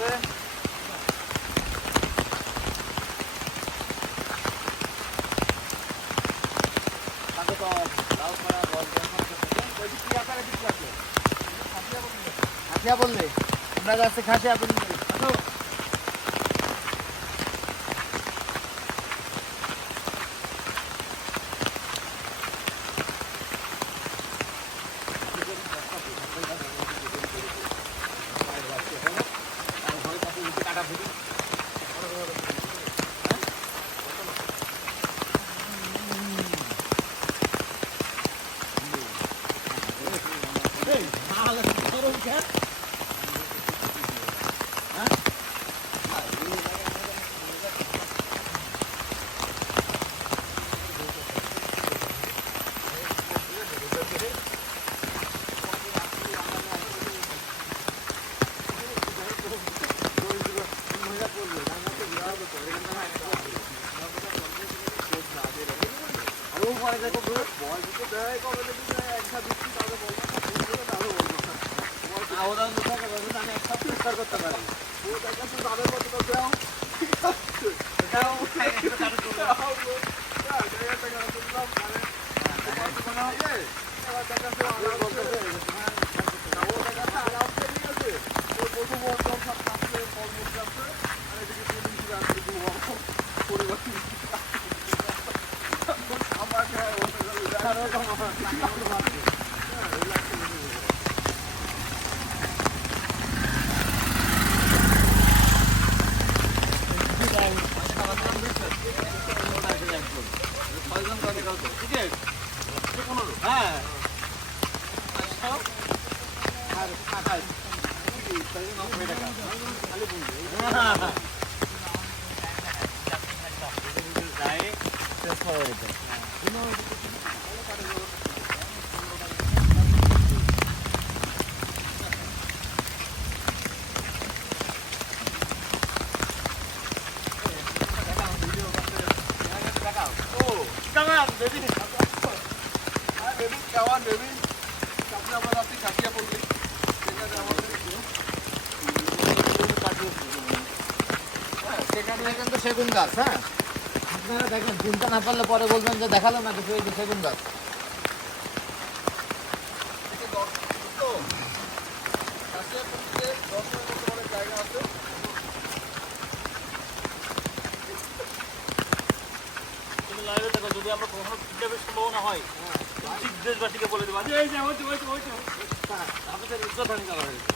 আছে। খাসিয়া বললে আমরা যাচ্ছে খাসিয়া বললে। সেগুন গাছ, হ্যাঁ আপনারা দেখেন, চিন্তা না পারলে পরে বলবেন যে দেখালাম না কিছু, এই যে সেগুন গাছ। যদি আমরা কখনো কিডন্যাপের সম্ভাবনা হয়, দেশবাসীকে বলে দেবো আপনাদের ইজ্জত হানি করা হয়েছে।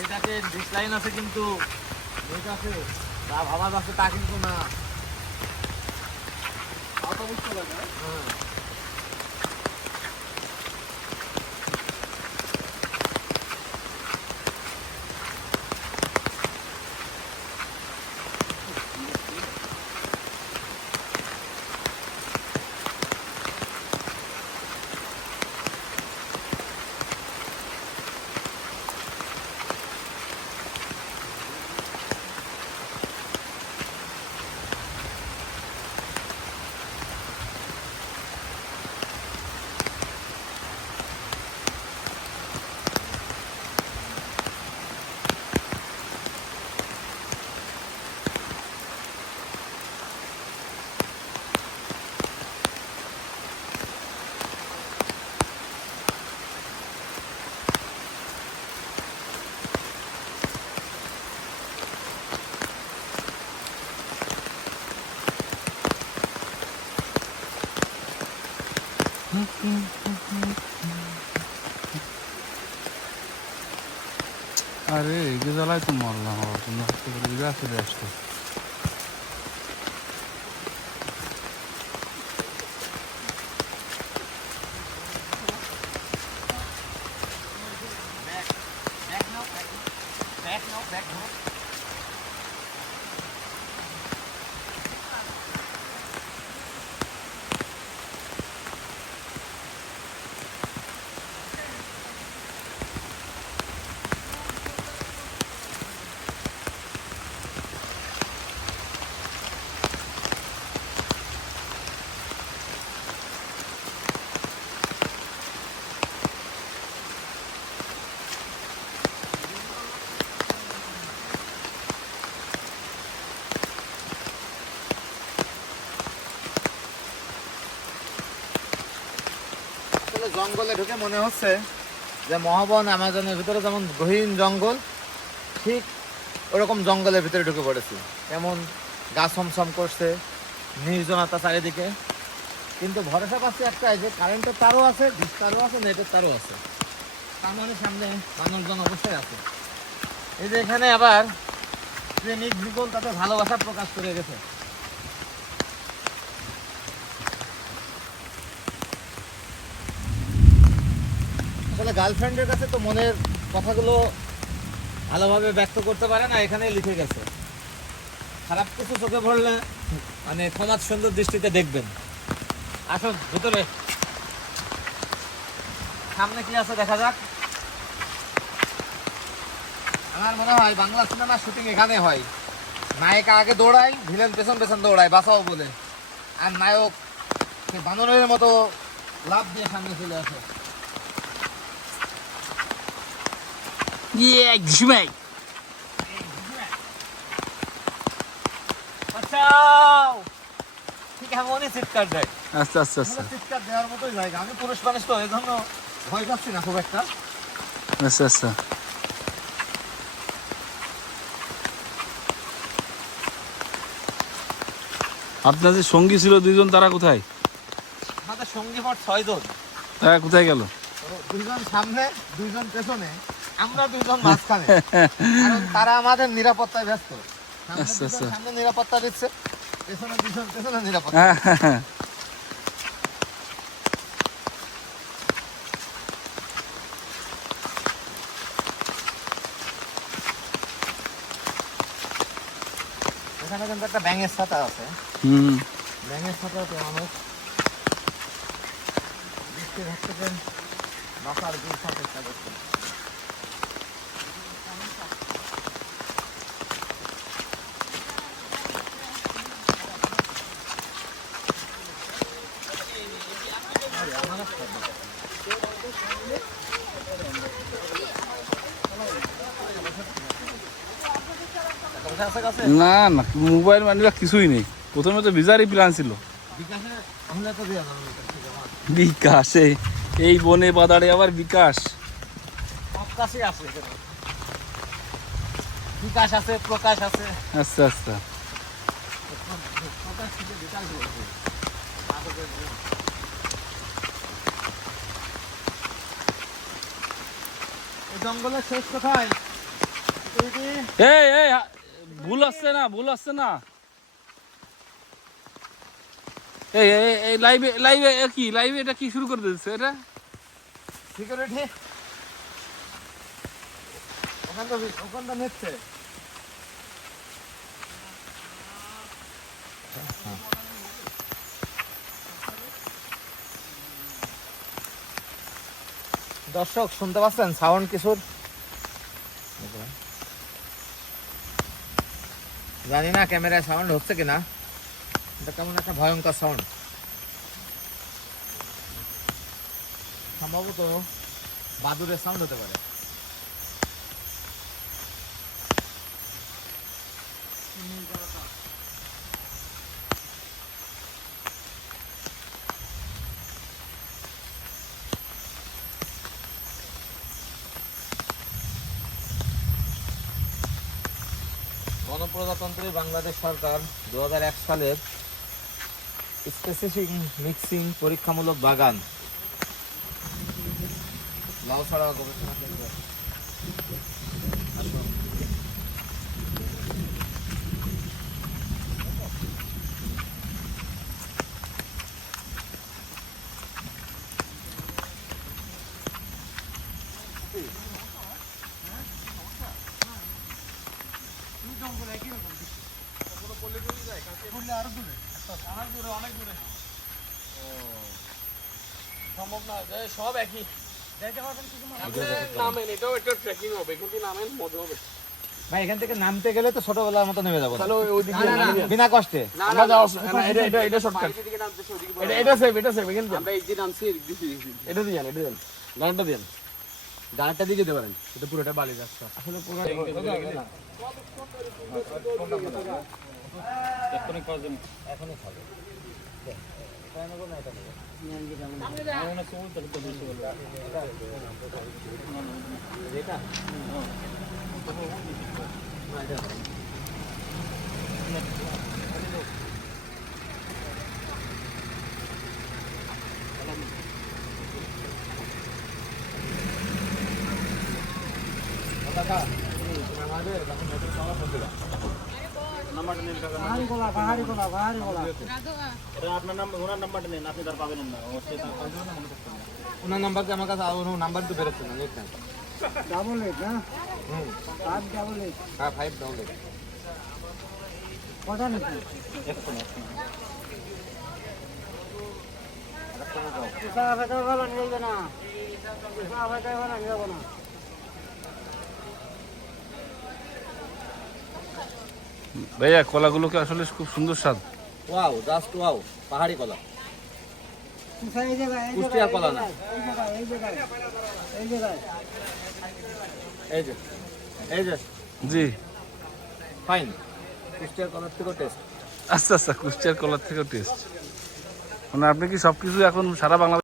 এটাকে ডিসলাইন আছে, কিন্তু এটা আছে তা ভাবা যাচ্ছে তা কিন্তু না। হ্যাঁ আরে এই জ্বালায় তো মরলাম, আবার তুমি চলে আসতো। জঙ্গলে ঢুকে মনে হচ্ছে যে মহাবন অ্যামাজনের ভিতরে যেমন গহীন জঙ্গল, ঠিক ওরকম জঙ্গলের ভিতরে ঢুকে পড়েছি। এমন গা ছমছম করছে, নির্জনতা চারিদিকে। কিন্তু ভরসা পাচ্ছি একটাই, যে কারেন্টের তারও আছে, ডিশ তারও আছে, নেটের তারও আছে। তার মানে সামনে মানুষজন অবশ্যই আছে। এই যে এখানে আবার প্রেমিক যুগল তাতে ভালোবাসা প্রকাশ করে গেছে। আসলে গার্লফ্রেন্ডের কাছে তো মনের কথাগুলো ভালোভাবে ব্যক্ত করতে পারে না, এখানে লিখে গেছে। খারাপ কিছু চোখে পড়লে মানে ক্ষমার সুন্দর দৃষ্টিতে দেখবেন। আসুন ভিতরে, সামনে কি আছে দেখা যাক। আমার মনে হয় বাংলা সিনেমার শুটিং এখানে হয়। নায়িকা আগে দৌড়ায়, ভিলেন পেছন পেছন দৌড়ায় বাঁচাও বলে, আর নায়ক বানরের মতো লাফ দিয়ে সামনে চলে আসে। বাঁচাও, ঠিক এমনই চিৎকার দেয়। আচ্ছা আচ্ছা আচ্ছা চিৎকার দেওয়ার মতোই জায়গা। আমি পুরুষ মানুষ তো, এই জন্য ভয় পাচ্ছি না খুব একটা। আচ্ছা আচ্ছা। আপনার যে সঙ্গী ছিল দুইজন, তারা কোথায়? আমাদের সঙ্গী মোট 6 জন। তারা কোথায় গেল? দুইজন সামনে, দুইজন পেছনে, আমরা দুইজন মাঝখানে। কারণ তারা আমাদের নিরাপত্তায় ব্যস্ত। সামনে আচ্ছা, দুজন আচ্ছা। সামনে নিরাপত্তা দিচ্ছে, পেছনে দুজন পেছনে নিরাপত্তা। এখানে কিন্তু একটা ব্যাঙের ছাতা আছে। হুম। ব্যাঙের ছাতাতে মানুষ বৃষ্টির হাত থেকে বাঁচার চেষ্টা করছে। না না, মোবাইল মানিবা কিছুই নেই। প্রথমে তো ভিজারই প্ল্যান ছিল। বিকাশে এই বনে বাদারে আবার বিকাশ। বিকাশ আছে, প্রকাশ আছে। আচ্ছা আচ্ছা। জঙ্গলের শেষ কোথায়? এই এই ভুল আসছে না, ভুল আসছে না। এই এই এই লাইভে লাইভে কি লাইভে এটা কি শুরু করে দিচ্ছে এটা? সিকিউরিটি ওখান তো নিচ্ছে। দর্শক শুনতে পাচ্ছেন সাউন্ড কিছুর? জানি না ক্যামেরায় সাউন্ড হচ্ছে কিনা। এটা কেমন একটা ভয়ঙ্কর সাউন্ড। সম্ভবত বাদুরের সাউন্ড হতে পারে। গণপ্রজাতন্ত্রী বাংলাদেশ সরকার 2001 সালের স্পেসিফিক মিক্সিং পরীক্ষামূলক বাগান লাউছড়া গবেষণা কেন্দ্র। আসুন। সম্ভব না, সব একই। ভাই এখান থেকে নামতে গেলে তো ছোটবেলার মতো নেমে যাবো, বিনা কষ্টে। গাড়িটা দিকে দিতে পারেন, এটা পুরোটা বালি যাচ্ছে। আসলে পুরো এখনই খাবে। নাম্বারটা নিন কাকা পাহাড়ি গোলা পাহাড়ি গোলা পাহাড়ি গোলা এটা আপনার নাম ওনার নাম্বারটা নিন আপনি তার পাবেন না ও সে তার পাবেন না মনে করছেন ওনার নাম্বার কি আমার কাছে ওনার নাম্বার তো বেরোচ্ছে না দেখছেন ডাবল 8 না হুম 5 ডাবল 8 হ্যাঁ 5 ডাবল কটা নিচ্ছেন পিসা ফেটা ভালো নিয়ে না পিসা ফেটা ভালো নিয়ে না ভাইয়া কলাগুলোকে আসলে খুব সুন্দর স্বাদ। ওয়াও জাস্ট ওয়াও পাহাড়ি কলা পিসা এই জায়গায় কুষ্টিয়া কলা না এই জায়গায় এই জায়গায় এই জায়গায় এই যে এই যে জি ফাইন কুষ্টিয়ার কলার থেকেও টেস্ট আচ্ছা আচ্ছা, কুষ্টিয়ার কলার থেকেও টেস্ট। মানে আপনি কি সবকিছু এখন সারা বাংলাদেশ